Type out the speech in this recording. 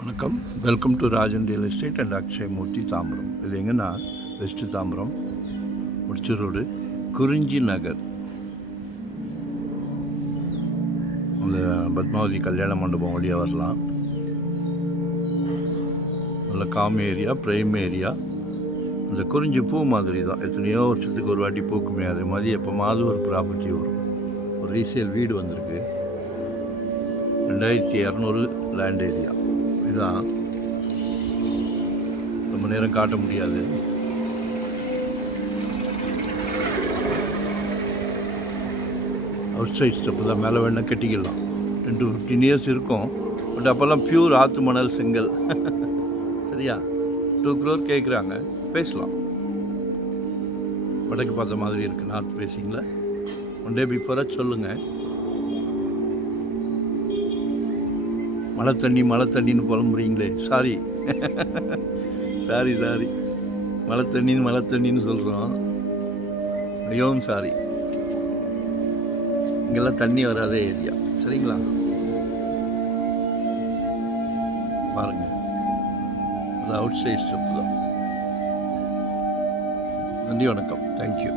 வணக்கம். Welcome to Rajan real estate and Akshay Murthy Tambaram. இது எங்கன்னா வெஸ்ட்டு தாம்பரம் முடிச்சு ரோடு குறிஞ்சி நகர். அந்த பத்மாவதி கல்யாண மண்டபம் வழியாக வரலாம். நல்ல காம் ஏரியா, ப்ரைம் ஏரியா. அந்த குறிஞ்சி பூ மாதிரி தான், எத்தனையோ வருஷத்துக்கு ஒரு வாட்டி பூக்குமே. அதே மாதிரி எப்போமாவது ஒரு ப்ராப்பர்ட்டி வரும். ஒரு ரீசேல் வீடு வந்திருக்கு. 2200 லேண்ட் ஏரியா. இதுதான் ரொம்ப நேரம் காட்ட முடியாது. அவுட் சைட் ஸ்டெப்பு தான், மேலே வேணால் கட்டிக்கலாம். 10 to 15 years இருக்கும். பட் அப்போல்லாம் பியூர் ஆற்று மணல் செங்கல். சரியா? 2 crore கேட்குறாங்க, பேசலாம். வடக்கு பார்த்த மாதிரி இருக்குது, நார்த் ஃபேஸிங்கில். ஒன் டே பிஃபோராக சொல்லுங்கள். மழை தண்ணின்னு புலம்புறீங்களே, சாரி. மழை தண்ணின்னு சொல்கிறோம். ஐயோவும் சாரி. இங்கெல்லாம் தண்ணி வராத ஏரியா, சரிங்களா? பாருங்கள், அது அவுட் சைட் ஸ்டெப் தான். நன்றி, வணக்கம், தேங்க்யூ.